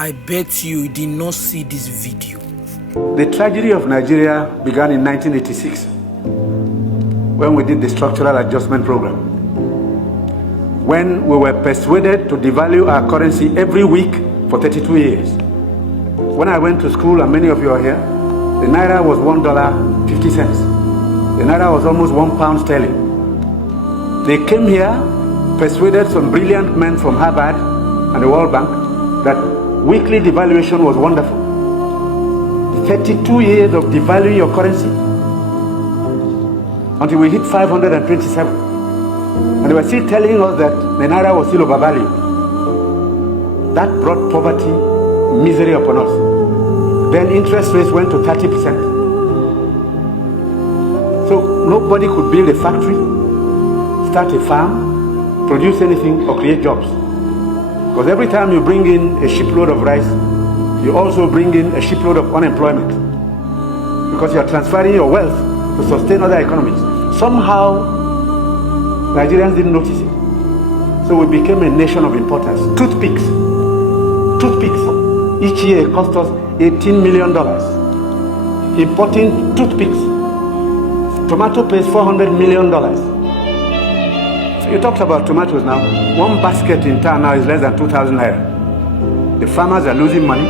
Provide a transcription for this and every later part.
I bet you did not see this video. The tragedy of Nigeria began in 1986 when we did the structural adjustment program. When we were persuaded to devalue our currency every week for 32 years. When I went to school, and many of you are here, the Naira was $1.50. The Naira was almost £1 sterling. They came here, persuaded some brilliant men from Harvard and the World Bank that weekly devaluation was wonderful. 32 years of devaluing your currency until we hit 527. And they were still telling us that the Naira was still overvalued. That brought poverty, misery upon us. Then interest rates went to 30%. So nobody could build a factory, start a farm, produce anything, or create jobs. Because every time you bring in a shipload of rice, you also bring in a shipload of unemployment. Because you are transferring your wealth to sustain other economies. Somehow, Nigerians didn't notice it. So we became a nation of importers. Toothpicks. Each year it cost us $18 million. Importing toothpicks. Tomato paste, $400 million. You talked about tomatoes now. One basket in town now is less than 2,000 naira. The farmers are losing money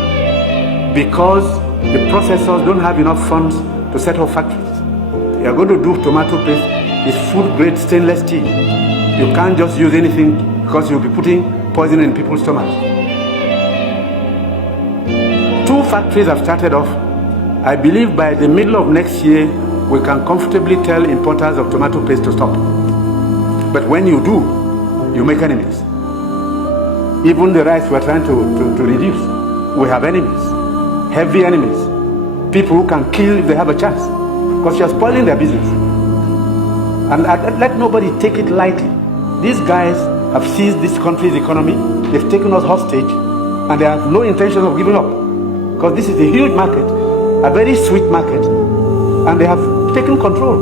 because the processors don't have enough funds to set up factories. You are going to do tomato paste, it's food-grade stainless steel. You can't just use anything because you'll be putting poison in people's stomachs. 2 factories have started off. I believe by the middle of next year, we can comfortably tell importers of tomato paste to stop. But when you do, you make enemies. Even the rice we're trying to reduce, we have enemies, heavy enemies, people who can kill if they have a chance, because you're spoiling their business. And let nobody take it lightly. These guys have seized this country's economy, they've taken us hostage, and they have no intention of giving up. Because this is a huge market, a very sweet market, and they have taken control.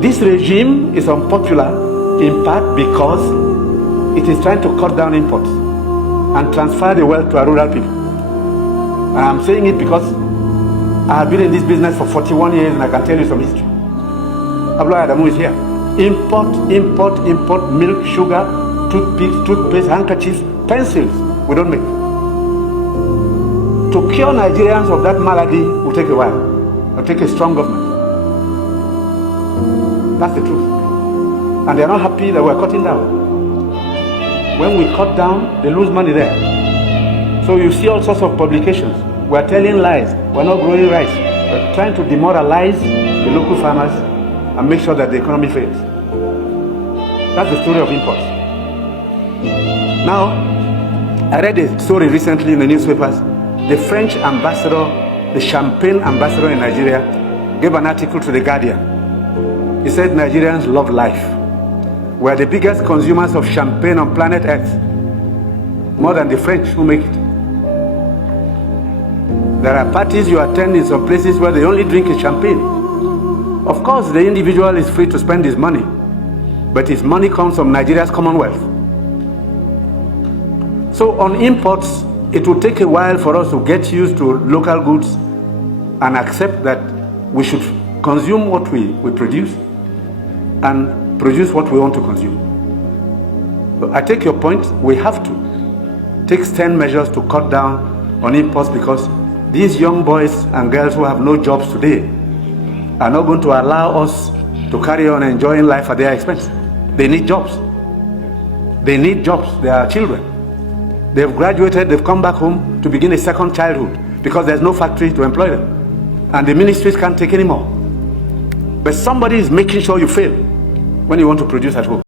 This regime is unpopular in part because it is trying to cut down imports and transfer the wealth to our rural people. And I'm saying it because I have been in this business for 41 years and I can tell you some history. Abdullah Adamu is here. Import milk, sugar, toothpicks, toothpaste, handkerchiefs, pencils. We don't make. To cure Nigerians of that malady will take a while. It will take a strong government. That's the truth. And they're not happy that we're cutting down. When we cut down, they lose money there. So you see all sorts of publications. We're telling lies. We're not growing rice. We're trying to demoralize the local farmers and make sure that the economy fails. That's the story of imports. Now, I read a story recently in the newspapers. The French ambassador, the champagne ambassador in Nigeria, gave an article to The Guardian. He said Nigerians love life. We are the biggest consumers of champagne on planet Earth, more than the French who make it. There are parties you attend in some places where they only drink champagne. Of course, the individual is free to spend his money, but his money comes from Nigeria's commonwealth. So on imports, it will take a while for us to get used to local goods and accept that we should consume what we produce and produce what we want to consume. But I take your point. We have to take stern measures to cut down on imports because these young boys and girls who have no jobs today are not going to allow us to carry on enjoying life at their expense. They need jobs. They need jobs. They are children. They've graduated, they've come back home to begin a second childhood because there's no factory to employ them. And the ministries can't take any more. But somebody is making sure you fail when you want to produce at home.